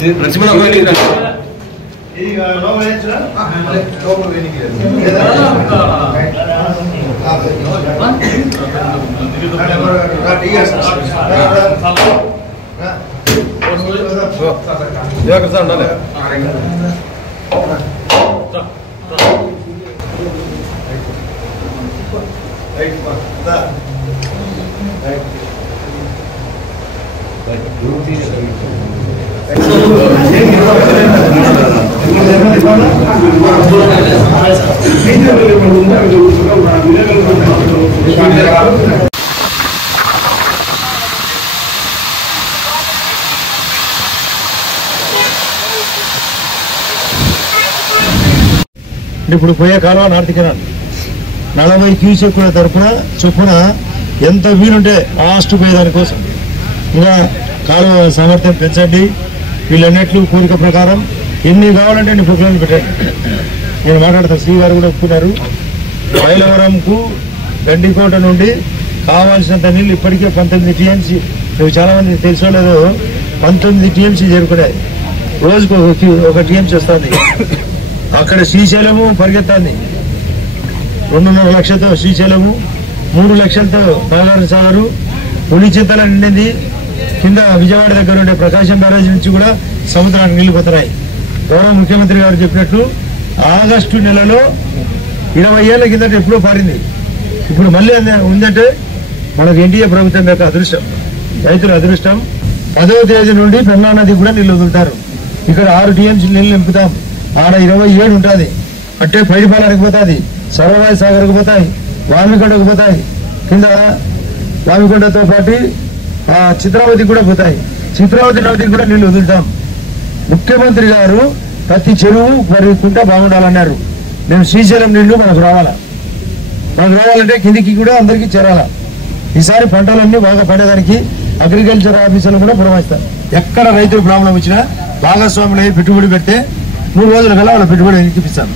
ఇప్పుడు పోయే కాలువ నార్త్ కెనాల్ 40 క్యూసెక్కుల తరపున చొప్పున ఎంత వీలుంటే లాస్ట్ పోయేదానికోసం ఇంకా కాలువ సామర్థ్యం పెంచండి. వీళ్ళన్నిట్లు కోరిక ప్రకారం ఎన్ని కావాలంటే అన్ని ప్రొక్లైన్లు పెట్టండి. నేను మాట్లాడతాను, శ్రీ గారు కూడా ఒప్పుకున్నారు. మైలవరంకు గండికోట నుండి కావాల్సినంత నీళ్ళు ఇప్పటికే 19 టీఎంసీ, నువ్వు చాలా మంది తెలుసో లేదో 19 టీఎంసీ చేరుకున్నాయి. రోజుకు ఒక టీఎంసీ వస్తుంది. అక్కడ శ్రీశైలము పరిగెత్తాంది 2.5 లక్షలతో, శ్రీశైలము 3 లక్షలతో నాగార్జున సాగరు పులిచింతల నిండింది. కింద విజయవాడ దగ్గర ఉండే ప్రకాశం బ్యారేజ్ నుంచి కూడా సముద్రానికి నీళ్లు పోతున్నాయి. గౌరవ ముఖ్యమంత్రి గారు చెప్పినట్లు ఆగస్టు నెలలో 20 ఏళ్ల కిందట ఎప్పుడో పారింది. ఇప్పుడు మళ్ళీ ఉందంటే మనకు ఎన్డీఏ ప్రభుత్వం యొక్క అదృష్టం, రైతుల అదృష్టం. 10వ తేదీ నుండి పెన్నా నది కూడా నీళ్లు వదులుతారు. ఇక్కడ 6 టీఎంసీ నీళ్లు నింపుతాం. ఆడ 27 ఉంటుంది. అంటే పైడిపాలనికి పోతుంది, సర్వవాయి సాగర్కు పోతాయి, వామికొండకు పోతాయి, కింద వామికొండతో పాటు చిత్రావతికి కూడా పోతాయి. చిత్రావతి నదికి కూడా నీళ్లు వదులుతాం. ముఖ్యమంత్రి గారు ప్రతి చెరువు పరికుంటా బాగుండాలన్నారు. మేము శ్రీశైలం నీళ్లు మనకు రావాలంటే కిందికి కూడా అందరికీ చేరాల. ఈసారి పంటలన్నీ బాగా పడేదానికి అగ్రికల్చర్ ఆఫీసర్లు కూడా పురమాయిస్తారు. ఎక్కడ రైతులు ప్రాబ్లం వచ్చినా భాగస్వాములు పెట్టుబడి పెడితే 3 రోజుల కల్లా వాళ్ళ పెట్టుబడి ఎక్కిపిస్తాను.